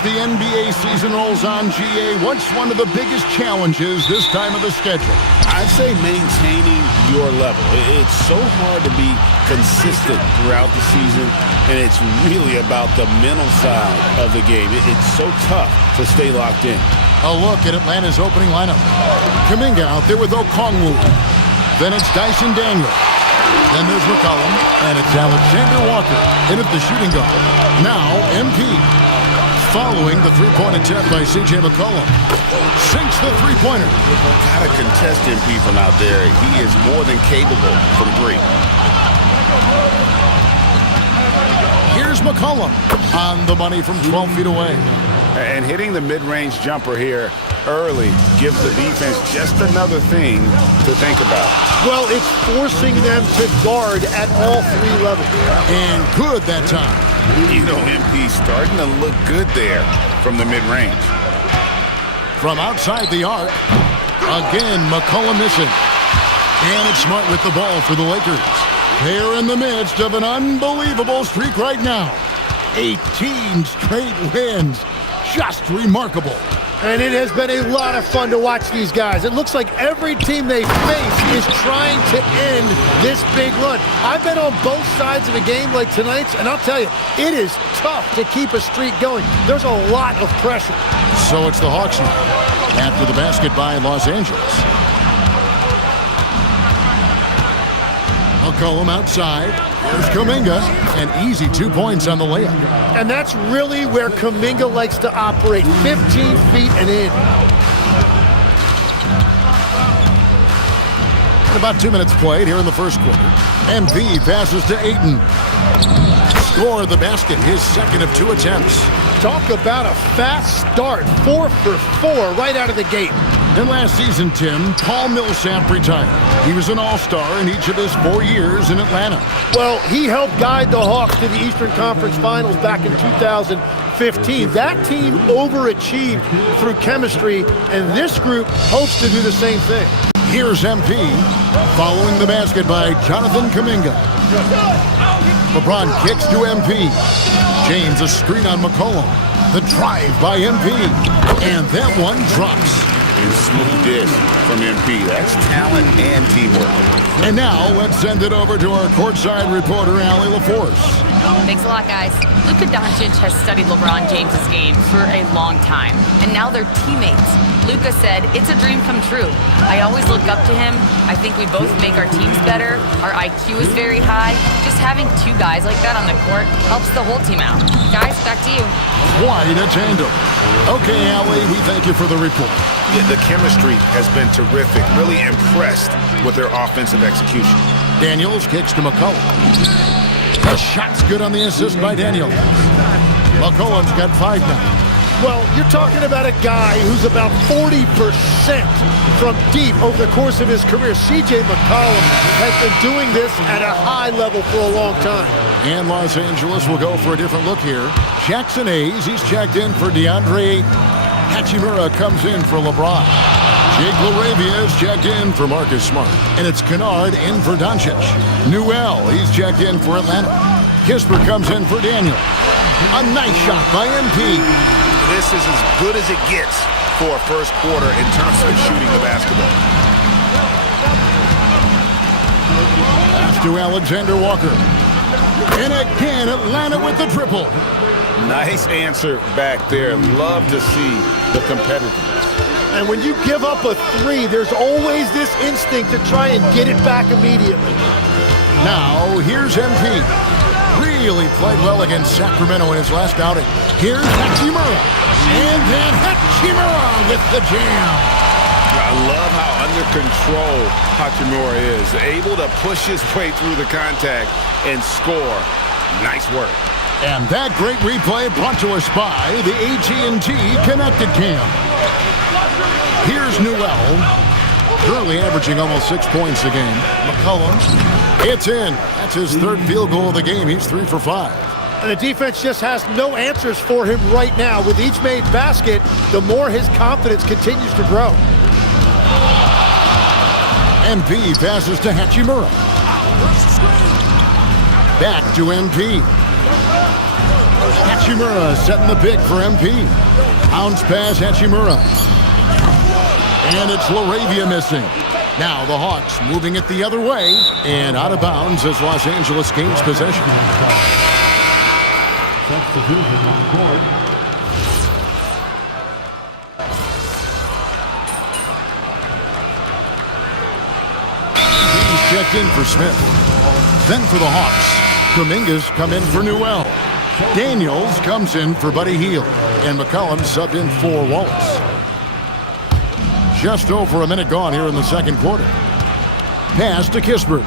As the NBA season rolls on, GA, what's one of the biggest challenges this time of the schedule? I'd say maintaining your level. It's so hard to be consistent throughout the season, and it's really about the mental side of the game. It's so tough to stay locked in. A look at Atlanta's opening lineup. Kuminga out there with Okongwu. Then it's Dyson Daniel. Then there's McCollum, and it's Alexander Walker in at the shooting guard. Now, MP. Following the three-point attempt by C.J. McCollum. Sinks the three-pointer. Got to contest MP from out there. He is more than capable from three. Here's McCollum on the money from 12 feet away. And hitting the mid-range jumper here early gives the defense just another thing to think about. Well, it's forcing them to guard at all three levels. And good that time. You know, MP's starting to look good there from the mid-range. From outside the arc, again, McCollum missing. And it's Smart with the ball for the Lakers. They're in the midst of an unbelievable streak right now. 18 straight wins. Just remarkable. And it has been a lot of fun to watch these guys. It looks like every team they face is trying to end this big run. I've been on both sides of a game like tonight's, and I'll tell you, it is tough to keep a streak going. There's a lot of pressure. So it's the Hawks now, after the basket by Los Angeles. McCollum outside. Here's Kuminga. An easy 2 points on the layup. And that's really where Kuminga likes to operate, 15 feet and in. And about 2 minutes played here in the first quarter. MP passes to Ayton. Score the basket, his second of 2 attempts. Talk about a fast start, 4 for 4 right out of the gate. And last season, Tim, Paul Millsap retired. He was an all-star in each of his 4 years in Atlanta. Well, he helped guide the Hawks to the Eastern Conference Finals back in 2015. That team overachieved through chemistry, and this group hopes to do the same thing. Here's MP, following the basket by Jonathan Kuminga. LeBron kicks to MP. James a screen on McCollum. The drive by MP. And that one drops. And smooth dish from MP. That's talent and teamwork. And now let's send it over to our courtside reporter, Allie LaForce. Thanks a lot, guys. Luka Doncic has studied LeBron James's game for a long time, and now they're teammates. Luka said, "It's a dream come true. I always look up to him. I think we both make our teams better. Our IQ is very high. Just having 2 guys like that on the court helps the whole team out." Guys, back to you. Quite a tandem. Okay, Allie, we thank you for the report. Yeah, the chemistry has been terrific. Really impressed with their offensive execution. Daniels kicks to McCollum. The shot's good on the assist by Daniels. McCollum's got 5 now. Well, you're talking about a guy who's about 40% from deep over the course of his career. C.J. McCollum has been doing this at a high level for a long time. And Los Angeles will go for a different look here. Jackson Hayes, he's checked in for DeAndre Ayton. Hachimura comes in for LeBron. Jake LaRavia is checked in for Marcus Smart. And it's Kennard in for Doncic. Newell, he's checked in for Atlanta. Kisper comes in for Daniel. A nice shot by MP. This is as good as it gets for a first quarter in terms of shooting the basketball. Pass to Alexander Walker. And again, Atlanta with the triple. Nice answer back there. Love to see the competitiveness. And when you give up a 3, there's always this instinct to try and get it back immediately. Now, here's MP. Really played well against Sacramento in his last outing. Here's Hachimura. And then Hachimura with the jam. I love how under control Hachimura is. Able to push his way through the contact and score. Nice work. And that great replay brought to us by the AT&T Connected Cam. Here's Newell. Currently averaging almost 6 points a game. McCollum. It's in. That's his 3rd field goal of the game. He's 3 for 5. And the defense just has no answers for him right now. With each made basket, the more his confidence continues to grow. MP passes to Hachimura. Back to MP. Hachimura setting the pick for MP. Bounce pass, Hachimura. And it's LaRavia missing. Now the Hawks moving it the other way. And out of bounds as Los Angeles gains possession. Substitution on court. He's checked in for Smith. Then for the Hawks, Kuminga's come in for Newell. Daniels comes in for Buddy Hield. And McCollum subbed in for Wallace. Just over a minute gone here in the second quarter. Pass to Kispert.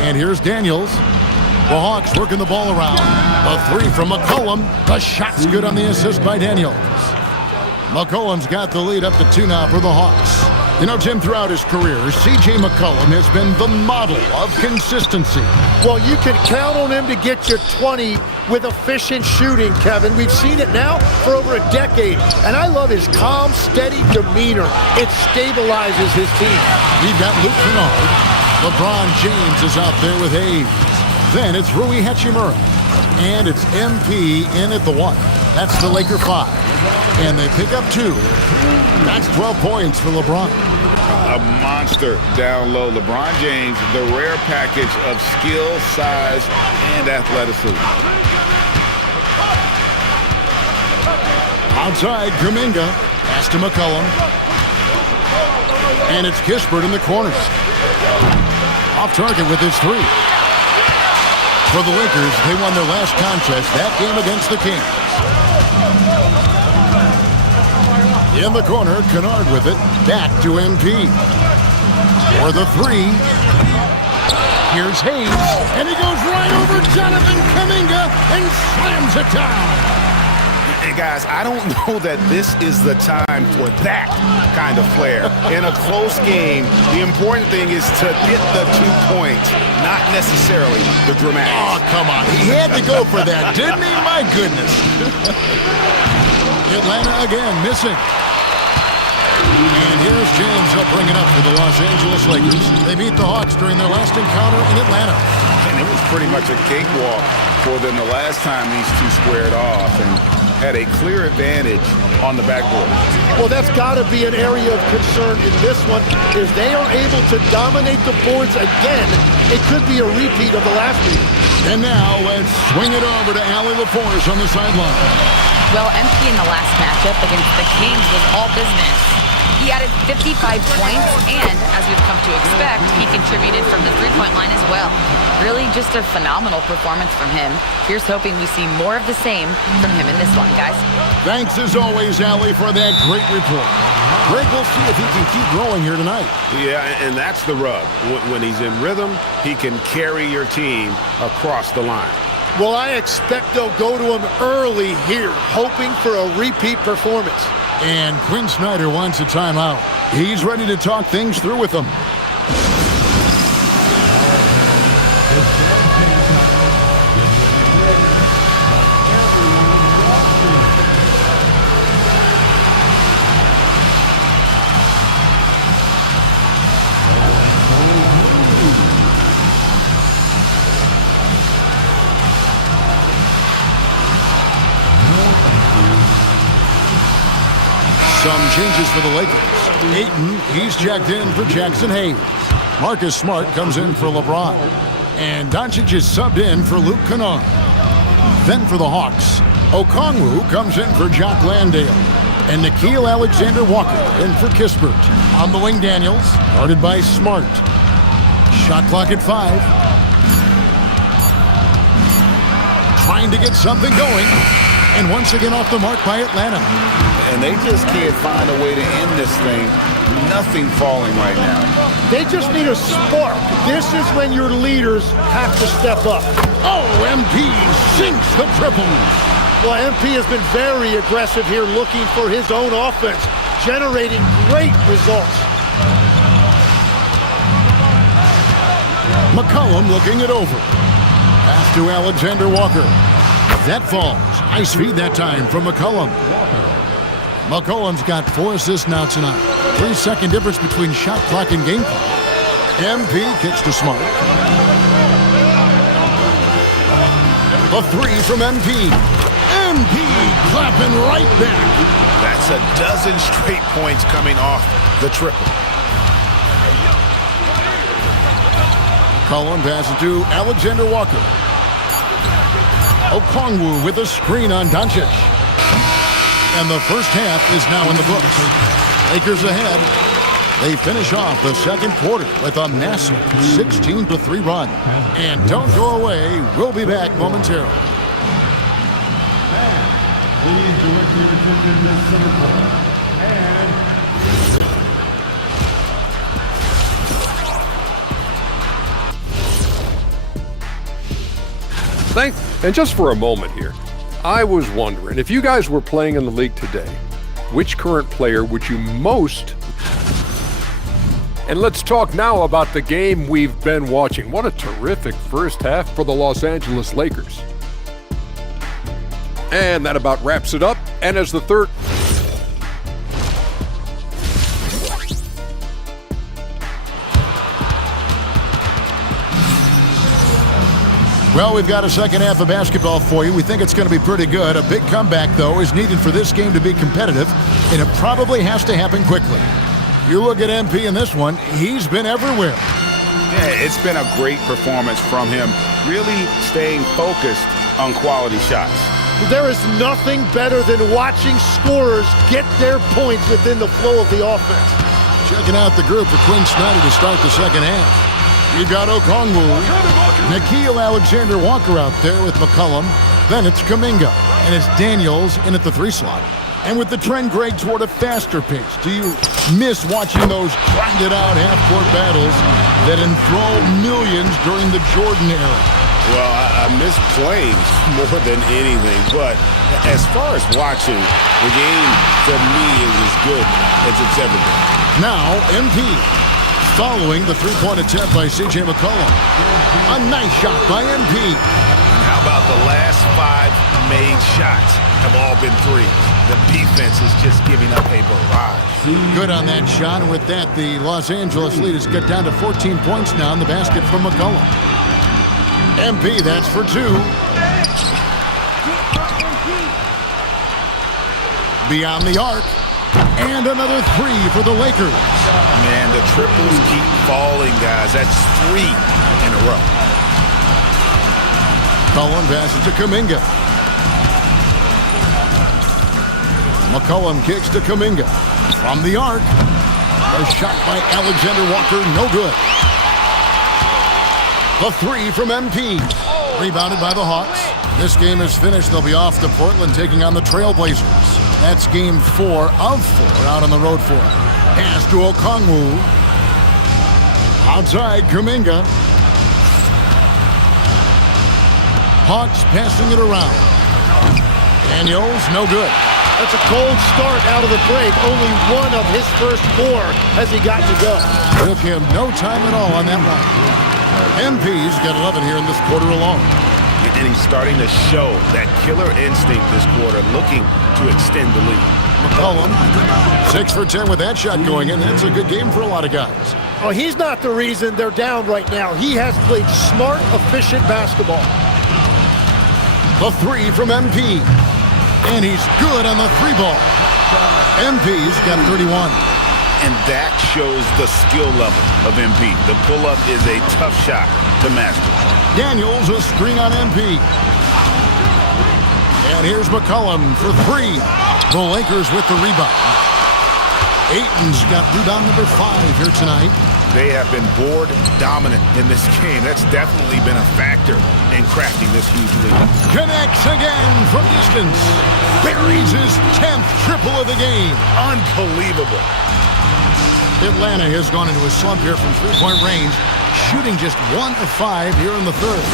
And here's Daniels. The Hawks working the ball around. A three from McCollum. The shot's good on the assist by Daniels. McCollum's got the lead up to 2 now for the Hawks. You know, Jim, throughout his career, C.J. McCollum has been the model of consistency. Well, you can count on him to get you 20 with efficient shooting, Kevin. We've seen it now for over a decade. And I love his calm, steady demeanor. It stabilizes his team. We've got Luke Kennard. LeBron James is out there with Hayes. Then it's Rui Hachimura. And it's MP in at the 1. That's the Laker 5. And they pick up 2. That's 12 points for LeBron. A monster down low. LeBron James, the rare package of skill, size, and athleticism. Outside, Kuminga. Pass to McCollum. And it's Kispert in the corner. Off target with his 3. For the Lakers, they won their last contest, that game against the Kings. In the corner, Kennard with it. Back to MP. For the 3. Here's Hayes. And he goes right over Jonathan Kuminga and slams it down. Hey, guys, I don't know that this is the time for that kind of flair. In a close game, the important thing is to get the 2 points, not necessarily the dramatics. Oh, come on. He had to go for that, didn't he? My goodness. Atlanta again, missing. And here's James up bringing up for the Los Angeles Lakers. They beat the Hawks during their last encounter in Atlanta. And it was pretty much a cakewalk for them the last time these two squared off and had a clear advantage on the backboard. Well, that's got to be an area of concern in this one. If they are able to dominate the boards again, it could be a repeat of the last meeting. And now let's swing it over to Allie LaForce on the sideline. Well, MP in the last matchup against the Kings was all business. He added 55 points, and as we've come to expect, he contributed from the three-point line as well. Really just a phenomenal performance from him. Here's hoping we see more of the same from him in this one, guys. Thanks as always, Allie, for that great report. Greg, we'll see if he can keep growing here tonight. Yeah, and that's the rub. When he's in rhythm, he can carry your team across the line. Well, I expect they'll go to him early here, hoping for a repeat performance. And Quinn Snyder wants a timeout. He's ready to talk things through with them. Some changes for the Lakers. Ayton, he's checked in for Jackson Hayes. Marcus Smart comes in for LeBron. And Doncic is subbed in for Luke Kennard. Then for the Hawks, Okongwu comes in for Jock Landale. And Nickeil Alexander-Walker in for Kispert. On the wing, Daniels, guarded by Smart. Shot clock at 5. Trying to get something going. And once again off the mark by Atlanta. And they just can't find a way to end this thing. Nothing falling right now. They just need a spark. This is when your leaders have to step up. Oh, MP sinks the triple. Well, MP has been very aggressive here, looking for his own offense, generating great results. McCollum looking it over. Pass to Alexander Walker. That falls. Nice feed that time from McCollum. McCollum's got 4 assists now tonight. 3-second difference between shot clock and game clock. MP kicks to Smart. The three from MP. MP clapping right back. That's a dozen straight points coming off the triple. Cullen passes to Alexander Walker. Okongwu with a screen on Doncic. And the first half is now in the books. Lakers ahead. They finish off the second quarter with a massive 16-3 run. And don't go away. We'll be back momentarily. Please direct your attention to center court. And And just for a moment here, I was wondering, if you guys were playing in the league today, which current player would you most... And let's talk now about the game we've been watching. What a terrific first half for the Los Angeles Lakers. And that about wraps it up. And as the third... Well, we've got a second half of basketball for you. We think it's going to be pretty good. A big comeback, though, is needed for this game to be competitive, and it probably has to happen quickly. You look at MP in this one, he's been everywhere. Yeah, it's been a great performance from him, really staying focused on quality shots. There is nothing better than watching scorers get their points within the flow of the offense. Checking out the group for Quinn Snyder to start the second half. We've got Okongwu, Nickeil Alexander-Walker out there with McCollum. Then it's Kuminga, and it's Daniels in at the 3 slot. And with the trend, Greg, toward a faster pace, do you miss watching those grinded-out half-court battles that enthralled millions during the Jordan era? Well, I miss playing more than anything, but as far as watching, the game for me is as good as it's ever been. Now, MP. Following the three-point attempt by C.J. McCollum. A nice shot by MP. How about the last 5 made shots have all been threes? The defense is just giving up a barrage. Good on that shot, and with that, the Los Angeles lead has got down to 14 points now in the basket from McCollum. MP, that's for 2. Beyond the arc. And another 3 for the Lakers. Man, the triples keep falling, guys. That's 3 in a row. Cullen passes to Kuminga. McCollum kicks to Kuminga. From the arc. A shot by Alexander Walker, no good. The 3 from MP. Rebounded by the Hawks. This game is finished. They'll be off to Portland taking on the Trailblazers. That's game 4 of 4 out on the road for him. Pass to Okongwu. Outside, Kuminga. Hawks passing it around. Daniels, no good. That's a cold start out of the break. Only 1 of his first 4 has he gotten to go. Took him no time at all on that one. MP's got 11 here in this quarter alone. And he's starting to show that killer instinct this quarter, looking to extend the lead. McCollum, 6 for 10 with that shot going in. That's a good game for a lot of guys. Oh, he's not the reason they're down right now. He has played smart, efficient basketball. The 3 from MP. And he's good on the 3 ball. MP's got 31. And that shows the skill level of MP. The pull-up is a tough shot to master. Daniels, a screen on MP. And here's McCollum for 3. The Lakers with the rebound. Ayton's got rebound number 5 here tonight. They have been board dominant in this game. That's definitely been a factor in crafting this huge lead. Connects again from distance. Buries his 10th triple of the game. Unbelievable. Atlanta has gone into a slump here from 3-point range, shooting just 1 of 5 here in the third.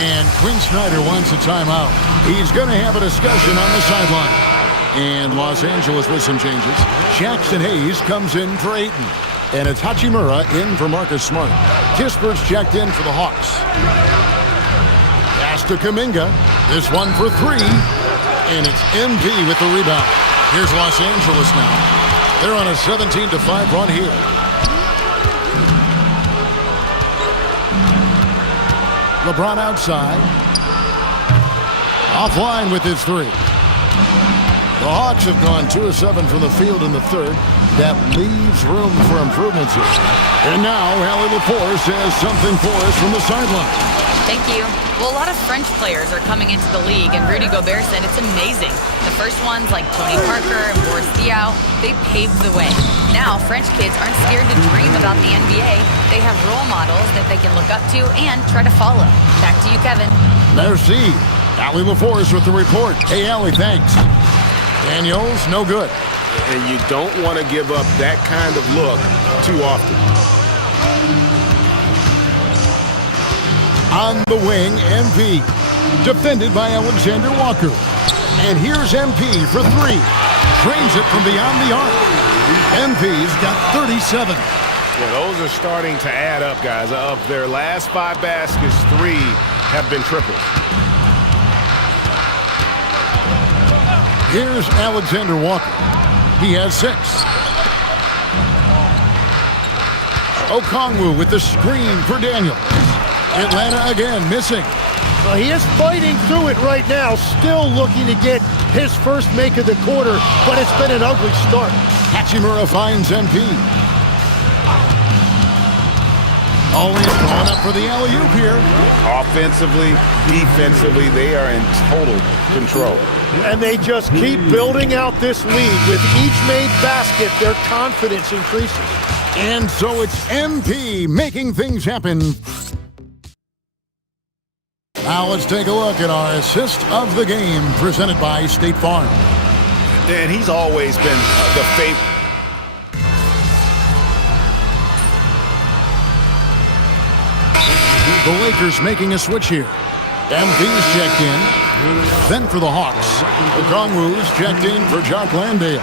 And Quinn Snyder wants a timeout. He's going to have a discussion on the sideline. And Los Angeles with some changes. Jackson Hayes comes in for Ayton. And it's Hachimura in for Marcus Smart. Kispert's checked in for the Hawks. Pass to Kuminga. This one for 3. And it's MP with the rebound. Here's Los Angeles now. They're on a 17-5 run here. LeBron outside. Offline with his three. The Hawks have gone 2 of 7 from the field in the third. That leaves room for improvements here. And now, Allie LaForce has something for us from the sideline. Thank you. Well, a lot of French players are coming into the league, and Rudy Gobert said it's amazing. The first ones, like Tony Parker and Boris Diaw, they paved the way. Now, French kids aren't scared to dream about the NBA. They have role models that they can look up to and try to follow. Back to you, Kevin. Merci. Allie LaForce with the report. Hey, Allie, thanks. Daniels, no good. And you don't want to give up that kind of look too often. On the wing, MP. Defended by Alexander Walker. And here's MP for three. Drains it from beyond the arc. MP's got 37. Yeah, those are starting to add up, guys. Of their last 5 baskets, 3 have been triples. Here's Alexander Walker. He has 6. Okongwu with the screen for Daniels. Atlanta again missing. Well, he is fighting through it right now, still looking to get his first make of the quarter, but it's been an ugly start. Hachimura finds MP. Always going up for the alley-oop here. Offensively, defensively, they are in total control. And they just keep building out this lead. With each made basket, their confidence increases. And so it's MP making things happen. Now let's take a look at our assist of the game presented by State Farm. And he's always been the favorite. The Lakers making a switch here. MP's checked in. Then for the Hawks. Okongwu's checked in for Jock Landale.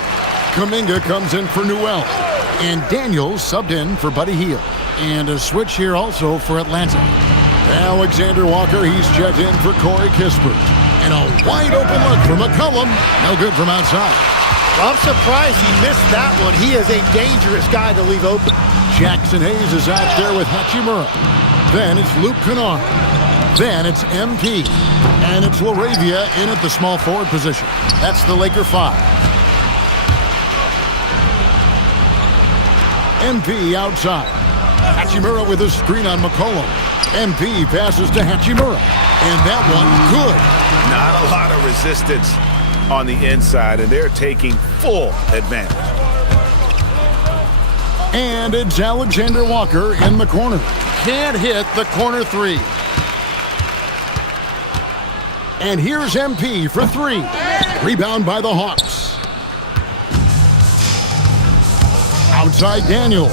Kuminga comes in for Newell. And Daniels subbed in for Buddy Hield. And a switch here also for Atlanta. Alexander Walker, he's checked in for Corey Kispert. And a wide open look for McCollum. No good from outside. I'm surprised he missed that one. He is a dangerous guy to leave open. Jackson Hayes is out there with Hachimura. Then it's Luke Kennard. Then it's MP. And it's LaRavia in at the small forward position. That's the Laker 5. MP outside. Hachimura with a screen on McCollum. MP passes to Hachimura. And that one, good. Not a lot of resistance on the inside, and they're taking full advantage. And it's Alexander Walker in the corner. Can't hit the corner 3. And here's MP for 3. Rebound by the Hawks. Outside Daniel.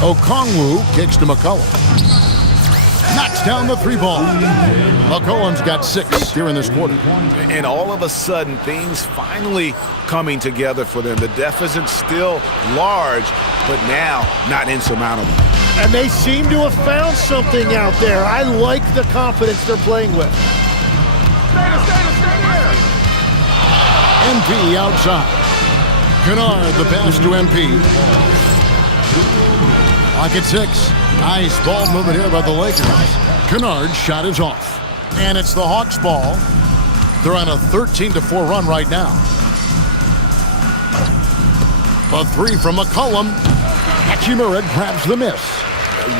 Okongwu kicks to McCollum. Knocks down the 3-ball. McCollum's got 6 here in this quarter. And all of a sudden, things finally coming together for them. The deficit's still large, but now not insurmountable. And they seem to have found something out there. I like the confidence they're playing with. MP outside. Kennard the pass to MP. Clock at 6. Nice ball movement here by the Lakers. Kennard's shot is off. And it's the Hawks' ball. They're on a 13-4 run right now. A 3 from McCollum. Hachimura grabs the miss.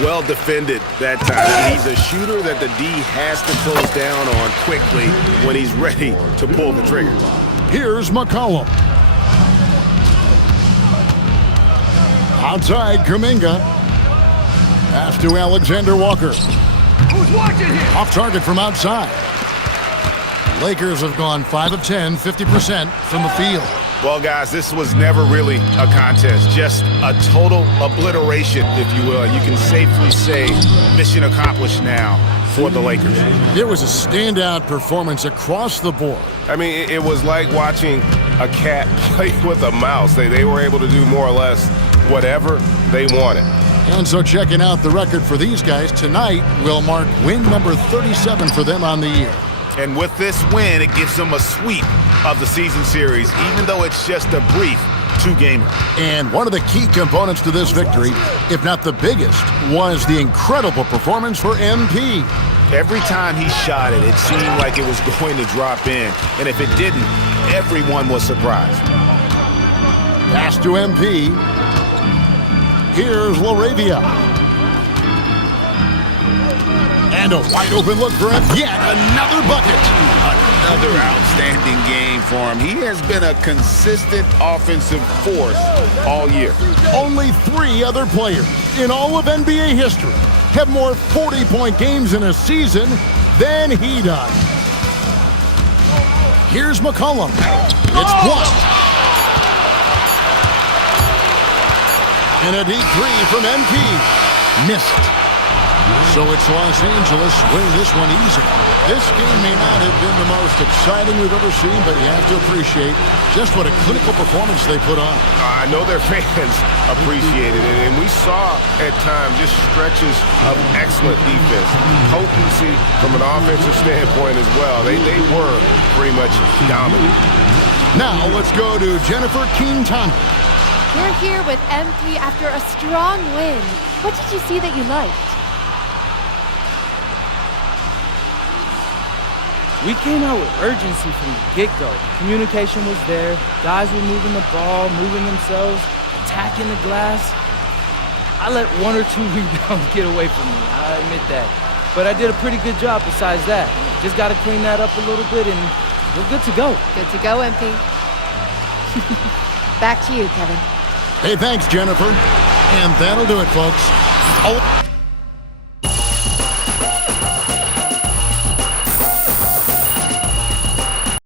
Well defended that time. He's a shooter that the D has to close down on quickly when he's ready to pull the trigger. Here's McCollum. Outside, Kuminga. Pass to Alexander Walker. Who's watching here? Off target from outside. Lakers have gone 5 of 10, 50% from the field. Well, guys, this was never really a contest. Just a total obliteration, if you will. You can safely say mission accomplished now for the Lakers. There was a standout performance across the board. I mean, it was like watching a cat play with a mouse. They were able to do more or less whatever they wanted. And so checking out the record for these guys tonight will mark win number 37 for them on the year. And with this win, it gives them a sweep of the season series, even though it's just a brief 2-gamer. And one of the key components to this victory, if not the biggest, was the incredible performance for MP. Every time he shot it, it seemed like it was going to drop in. And if it didn't, everyone was surprised. Pass to MP. Here's LaRavia. And a wide open look for him. Yet another bucket. Another outstanding game for him. He has been a consistent offensive force all year. Only 3 other players in all of NBA history have more 40-point games in a season than he does. Here's McCollum. It's blocked. And a deep 3 from MP. Missed. So it's Los Angeles winning this one easy. This game may not have been the most exciting we've ever seen, but you have to appreciate just what a clinical performance they put on. I know their fans appreciated it, and we saw at times just stretches of excellent defense, potency from an offensive standpoint as well. They were pretty much dominant. Now let's go to Jennifer Quintana. We're here with MP after a strong win. What did you see that you liked? We came out with urgency from the get-go. Communication was there. Guys were moving the ball, moving themselves, attacking the glass. I let 1 or 2 rebounds get away from me, I admit that. But I did a pretty good job besides that. Just got to clean that up a little bit, and we're good to go. Good to go, MP. Back to you, Kevin. Hey, thanks, Jennifer. And that'll do it, folks. Oh.